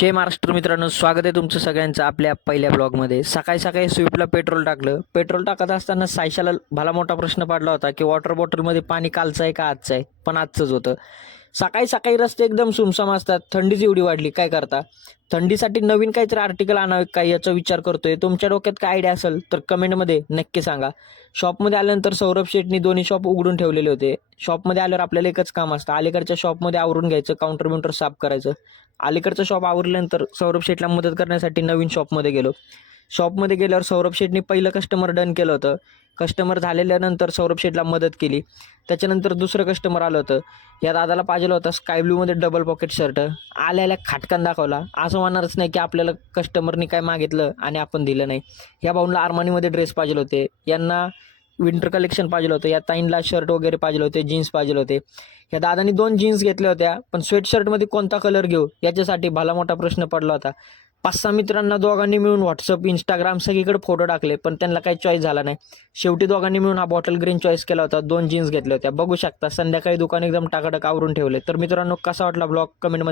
जय महाराष्ट्र मित्रांनो, स्वागत आहे तुमचं सगळ्यांचं आपल्या पहिल्या ब्लॉगमध्ये. सकाळी सकाळी स्विफ्टला पेट्रोल टाकलं. पेट्रोल टाकत असताना सायशाला भला मोठा प्रश्न पडला होता की वॉटर बॉटलमध्ये पाणी कालचं आहे का आजचं आहे. पण आजचंच होतं. सकाळी सकाळी रस्ते एकदम सुमसाम असतात. थंडीच एवढी वाढली, काय करता. थंडीसाठी नवीन काहीतरी आर्टिकल आणावे काय याचा विचार करतोय. तुमच्या डोक्यात काय आयडिया असेल तर कमेंटमध्ये नक्की सांगा. शॉपमध्ये आल्यानंतर सौरभ शेठनी दोन्ही शॉप उघडून ठेवलेले होते. शॉपमध्ये आल्यावर आपल्याला एकच काम असतं, अलीकडच्या शॉपमध्ये आवरून घ्यायचं, काउंटर बिउंटर साफ करायचं. अलीकडचं शॉप आवरल्यानंतर सौरभ शेठला मदत करण्यासाठी नवीन शॉपमध्ये गेलो. शॉपमध्ये गेल्यावर सौरभ शेठनी पहिलं कस्टमर डन केलं होतं. कस्टमर झालेल्यानंतर सौरभ शेठला मदत केली. त्याच्यानंतर दुसरं कस्टमर आलं होतं. या दादाला पाहिजे होता स्काय ब्लूमध्ये डबल पॉकेट शर्ट. आल्याला खाटकान दाखवला. असं म्हणणारच नाही की आपल्याला कस्टमरनी काय मागितलं आणि आपण दिलं नाही. या भाऊंना आर्मानीमध्ये ड्रेस पाहिजे होते. यांना विंटर कलेक्शन पाहिजे होतं. या ताईंला शर्ट वगैरे पाहिजे होते, जीन्स पाहिजे होते. या दादांनी 2 जीन्स घेतल्या होत्या, पण स्वेटशर्टमध्ये कोणता कलर घेऊ याच्यासाठी भला मोठा प्रश्न पडला होता. 5-6 मित्रांना दोघांनी मिळून व्हॉट्सअप, इंस्टाग्राम सगळीकडे फोटो टाकले, पण त्यांना काही चॉईस झाला नाही. शेवटी दोघांनी मिळून हा बॉटल ग्रीन चॉईस केला होता. 2 जीन्स घेतल्या होत्या. बघू शकता संध्याकाळी दुकान एकदम टाकाटक आवरून ठेवले. तर मित्रांनो, कसा वाटला ब्लॉग कमेंटमध्ये